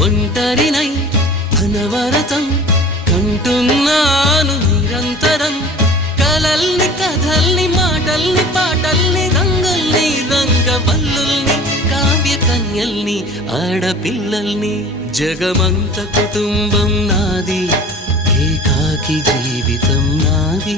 ఒంటరినై అనవరతం కంటున్నాను నిరంతరం కలల్ని కథల్ని మాటల్ని పాటల్ని రంగుల్ని రంగవల్లుల్ని కావ్య కన్యల్ని ఆడపిల్లల్ని జగమంత కుటుంబం నాది ఏకాకి జీవితం నాది